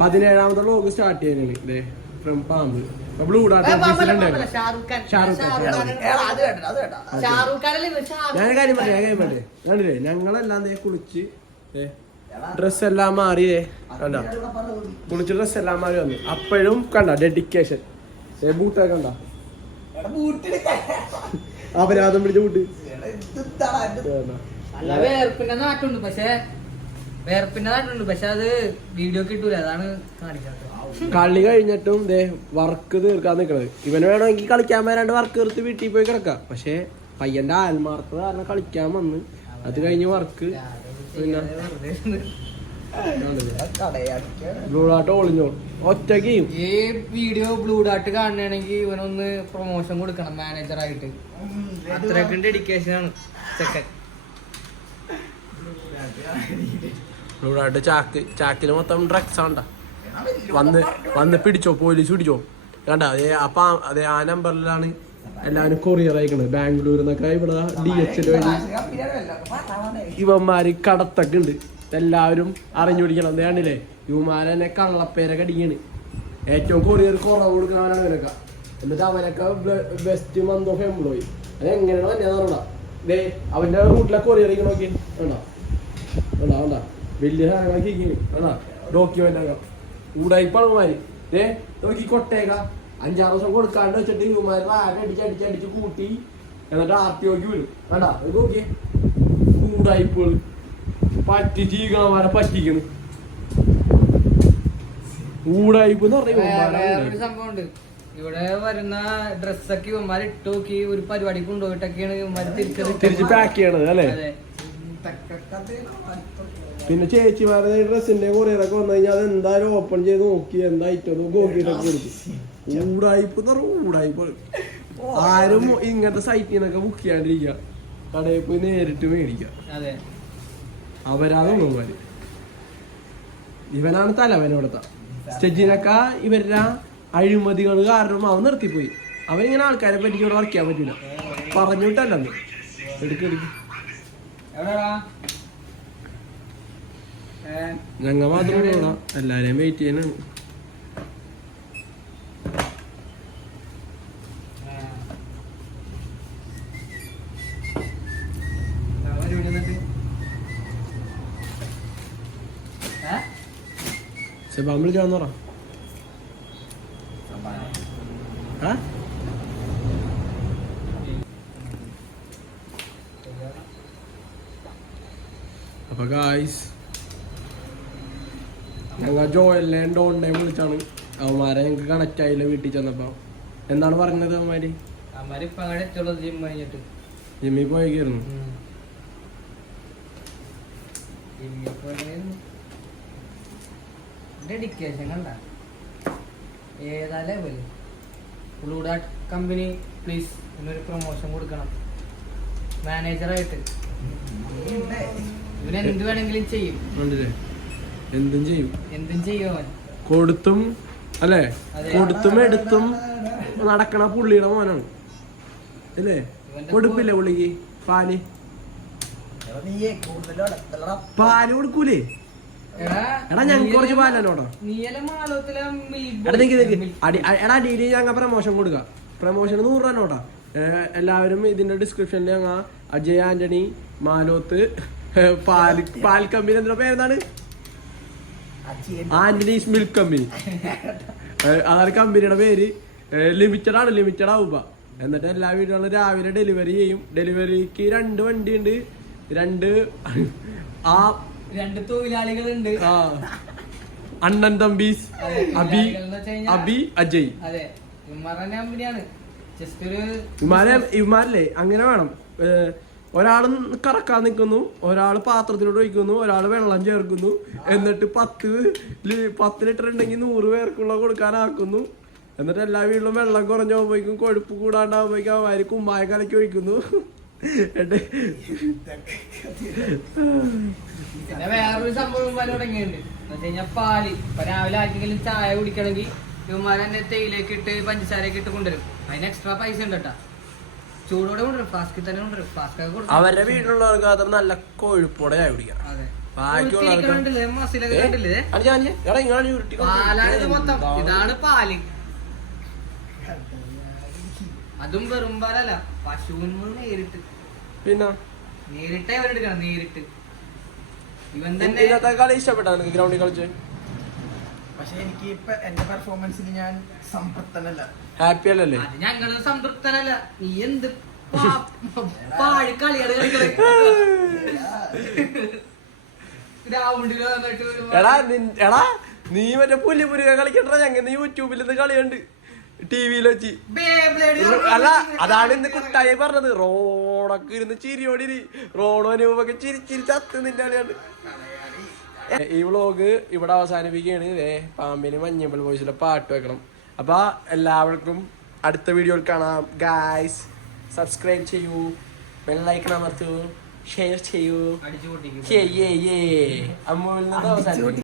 17ാമത്തെ vlog start ചെയ്യാനാണ് പാമ്പ് ഞാൻ കാര്യം പറയട്ടെ കണ്ടില്ലേ ഞങ്ങളെല്ലാം കുളിച്ച് ഡ്രസ് എല്ലാം മാറിയേ കണ്ട കുളിച്ച് ഡ്രസ് എല്ലാം മാറി വന്നു അപ്പോഴും കണ്ട ഡെഡിക്കേഷൻ ബൂട്ടൊക്കെ കണ്ട അപരാധം പിടിച്ച ബൂട്ട് വേർപ്പിന്റെ നാട്ടുണ്ട് പക്ഷെ അത് വീഡിയോ കിട്ടൂല അതാണ് കാണിക്കാത്തത് കളി കഴിഞ്ഞിട്ടും വർക്ക് തീർക്കാൻ നിക്കണത് ഇവന് വേണമെങ്കിൽ കളിക്കാൻ വരാണ്ട് വർക്ക് തീർത്ത് വീട്ടിൽ പോയി കിടക്കാം പക്ഷെ പയ്യന്റെ ആത്മാർത്ഥത കാരണം കളിക്കാൻ വന്ന് അത് കഴിഞ്ഞ് വർക്ക് പിന്നെ ബ്ലൂ ഡാട്ട് ഒളിഞ്ഞോ ഒറ്റയ്ക്ക് ഈ വീഡിയോ ബ്ലൂ ഡാട്ട് കാണണമെങ്കിൽ ഇവനൊന്ന് പ്രൊമോഷൻ കൊടുക്കണം മാനേജറായിട്ട് അത്രയ്ക്കും ഡെഡിക്കേഷൻ ആണ് സെക്കൻഡ് ബ്ലൂ ഡാട്ട് ചാക്കില് മൊത്തം ഡ്രഗ്സ് ആണ്ട വന്ന് പിടിച്ചോ പോലീസ് പിടിച്ചോ കണ്ട അതെ ആ നമ്പറിലാണ് എല്ലാവരും കൊറിയർ അയക്കണത് ബാംഗ്ലൂർ നിന്നൊക്കെ ഇവിടെ DHL വഴി ഇവന്മാര് കടത്തൊക്കെ ഉണ്ട് എല്ലാവരും അറിഞ്ഞു പിടിക്കണം എന്താണ്ടില്ലേ ഇവന്മാരെ തന്നെ കള്ളപ്പേരൊക്കെ അടിക്കാണ് ഏറ്റവും കൊറിയർ കുറവ് കൊടുക്കാനാണ് അവരൊക്കെ എന്നിട്ട് അവനൊക്കെ ബെസ്റ്റ് മന്ത് ഓഫ് എംപ്ലോയി അതെങ്ങനെയാണോ തന്നെയാ അവന്റെ റൂട്ടിലെ കൊറിയർ അയക്കണ നോക്കി വേണ്ട വലിയ സാധനങ്ങളൊക്കെ വേണ്ട ഡോക്യുമെന്റ് ആക്കാം ഊടായിപ്പണമാര് നോക്കി കൊട്ടേക്ക 5-6 ദിവസം കൊടുക്കാണ്ട് വെച്ചിട്ട് ഇവന്മാര് അടിച്ച് കൂട്ടി എന്നിട്ട് RTOക്ക് വിടും വേണ്ട നോക്കിയേ ഊടായിപ്പോൾ പറ്റിച്ച് ഈകളമാരെ പറ്റിക്കണ് ഊടായിപ്പ് എന്ന് വേറൊരു സംഭവമുണ്ട് ഇവിടെ വരുന്ന ഡ്രസ്സൊക്കെ ഇവന്മാര് ഇട്ട് നോക്കി ഒരു പരിപാടി കൊണ്ടുപോയിട്ടൊക്കെയാണ് ഇവന്മാര് തിരിച്ച് പാക്ക് ചെയ്യണത് അല്ലേ പിന്നെ ചേച്ചിമാരുടെ ഡ്രസ്സിന്റെ കൊറിയറൊക്കെ വന്നു കഴിഞ്ഞാൽ അത് എന്തായാലും ഓപ്പൺ ചെയ്ത് നോക്കി എന്താ ഐറ്റം നോക്കിയിട്ടൊക്കെ കൊടുക്കും ഊടായിപ്പ് എന്ന് പറഞ്ഞാൽ ഊടായിപ്പ് ആരും ഇങ്ങനത്തെ സൈറ്റിൽ നിന്നൊക്കെ ബുക്ക് ചെയ്യാണ്ടിരിക്കുക കടയിൽ പോയി നേരിട്ട് മേടിക്കുക അവരാതൊന്നുമാര് ഇവനാണ് തലവൻ ഇവിടുത്തെ സ്റ്റെജിനൊക്കെ ഇവരുടെ അഴിമതികൾ കാരണം അവൻ നിർത്തിപ്പോയി അവനിങ്ങനെ ആൾക്കാരെ പറ്റി ഇവിടെ വർക്ക് ചെയ്യാൻ പറ്റൂല പറഞ്ഞു വിട്ടല്ലെന്ന് എടുക്ക് ഞങ്ങ മാത്രമേ എല്ലാരെയും വെയിറ്റ് ചെയ്യാനാണ് സെബാൻ വിളിക്കാന്ന് പറ അപ്പൊ ഗായ്സ് ഞങ്ങൾ ജോയലിനെ ഡോണിനെ വിളിച്ചാണ് അവന്മാരെ ഞങ്ങൾക്ക് കണക്ട് ആയില്ല വീട്ടിൽ ചെന്നപ്പോ എന്താണ് പറഞ്ഞത് അവന്മാര് ജിമ്മിൽ പോയേക്കായിരുന്നു ഡെഡിക്കേഷൻ കണ്ട ഏതാ level blue dot company please ഇന്നൊരു പ്രൊമോഷൻ കൊടുക്കണം മാനേജറായിട്ട് ഇവൻ എന്ത് വേണമെങ്കിലും ചെയ്യും എന്തും ചെയ്യും അവൻ കൊടുത്തും അല്ലേ കൊടുത്തും എടുത്തും നടക്കണ പുള്ളിയുടെ മോനാണ് അല്ലേ കൊടുപ്പില്ലേ പുള്ളിക്ക് പാല് കൊടുക്കൂലേ എടാ ഞങ്ങൾക്ക് കുറച്ച് പാലോടാ എടാ ഡീലി ഞങ്ങൾ പ്രമോഷൻ കൊടുക്കാം പ്രമോഷൻ 100 രൂപ നോട്ടാ എല്ലാവരും ഇതിന്റെ ഡിസ്ക്രിപ്ഷനിൽ ഞങ്ങൾ അജയ് ആന്റണി മാലോത്ത് പാൽ കമ്പനി എന്തിന്റെ പേരെന്താണ് ആന്റണീസ് മിൽക്ക് കമ്പനി ആ കമ്പനിയുടെ പേര് ലിമിറ്റഡ് ആവുക എന്നിട്ട് എല്ലാ വീടുകളിലും രാവിലെ ഡെലിവറി ചെയ്യും ഡെലിവറിക്ക് 2 വണ്ടിയുണ്ട് 2 തൊഴിലാളികളുണ്ട് അണ്ണൻ തമ്പീസ് അബി അജയ് ഇവന്മാരല്ലേ അങ്ങനെ വേണം ഒരാള് കറക്കാൻ നിൽക്കുന്നു ഒരാള് പാത്രത്തിലോട്ട് ഒഴിക്കുന്നു ഒരാള് വെള്ളം ചേർക്കുന്നു എന്നിട്ട് 10 ലിറ്റർ ഉണ്ടെങ്കിൽ 100 പേർക്കുള്ള കൊടുക്കാനാക്കുന്നു എന്നിട്ട് എല്ലാ വീട്ടിലും വെള്ളം കുറഞ്ഞാകുമ്പോഴേക്കും കൊഴുപ്പ് കൂടാണ്ടാകുമ്പോഴേക്കും അവര് കുമ്മായ കലക്കി ഒഴിക്കുന്നു പിന്നെ വേറൊരു സംഭവം തുടങ്ങിയിട്ടുണ്ട് പാല് ഇപ്പൊ രാവിലെ ആർക്കെങ്കിലും ചായ കുടിക്കണമെങ്കിൽ ഇവന്മാർ തന്നെ തേയിലേക്ക് ഇട്ട് പഞ്ചസാരയൊക്കെ ഇട്ട് കൊണ്ടുവരും അതിന് എക്സ്ട്രാ പൈസ ഉണ്ട് കേട്ടാ ചൂടോടെ കൊണ്ടുവരും ഫ്ലാസ്കിൽ തന്നെ കൊണ്ടുവരും ഫ്ലാസ്ക് അവരുടെ വീട്ടിലുള്ളവർക്ക് അത് നല്ല കൊഴുപ്പോടെ ചായ കുടിക്കാം അതെ കണ്ടില്ലേ മസിലൊക്കെ കണ്ടില്ലേ ഉരുട്ടി പാലാണിത് മൊത്തം. ഇതാണ് പാല്. അതും വെറും പാലല്ല, പശുവിന് നേരിട്ട്. പിന്നെ നേരിട്ട് ഇവരെടുക്കണം, നേരിട്ട്. ഇവൻ തന്നെ ഇന്നത്തെ കളി ഇഷ്ടപ്പെട്ടോ നിനക്ക് ഗ്രൗണ്ടിൽ കളിച്ച്? പക്ഷെ എനിക്ക് ഇപ്പൊ എന്റെ പെർഫോമൻസിൽ ഞാൻ സംതൃപ്തനല്ല. ഹാപ്പി അല്ലല്ലേ? അത് ഞങ്ങള് സംതൃപ്തനല്ല. നീ എന്ത് പാഴ് കളിയാണ് കളിക്കണേ. ഗ്രൗണ്ടില് വന്നിട്ട് എടാ നീ മറ്റേ പുല്ലിപുരുക കളിക്കണ്ട, ഞങ്ങൾ യൂട്യൂബിൽ നിന്ന് കളിയുണ്ട് ടിവിയിൽ വെച്ച്. അല്ല അതാണ് ഇന്ന് കുട്ടായി പറഞ്ഞത്. റോണൊക്കെ ഇരുന്ന് ചിരിയോടി റോണോ അനൂപൊക്കെ ചിരിച്ചിരി ചത്ത് നിന്റെ കളിയാണ്. ഈ വ്ളോഗ് ഇവിടെ അവസാനിപ്പിക്കുകയാണ്. പാമ്പിന് മഞ്ഞമ്പൽ വോയിസിലെ പാട്ട് വെക്കണം. അപ്പൊ എല്ലാവർക്കും അടുത്ത വീഡിയോയിൽ കാണാം. ഗായ്സ് സബ്സ്ക്രൈബ് ചെയ്യൂ, ബെല്ലൈക്കൺ അമർത്തൂ, ഷെയർ ചെയ്യൂ. അടിച്ചു പൊട്ടിക്കും. അമ്മൂൽ നിന്ന് അവസാനിപ്പിക്കും.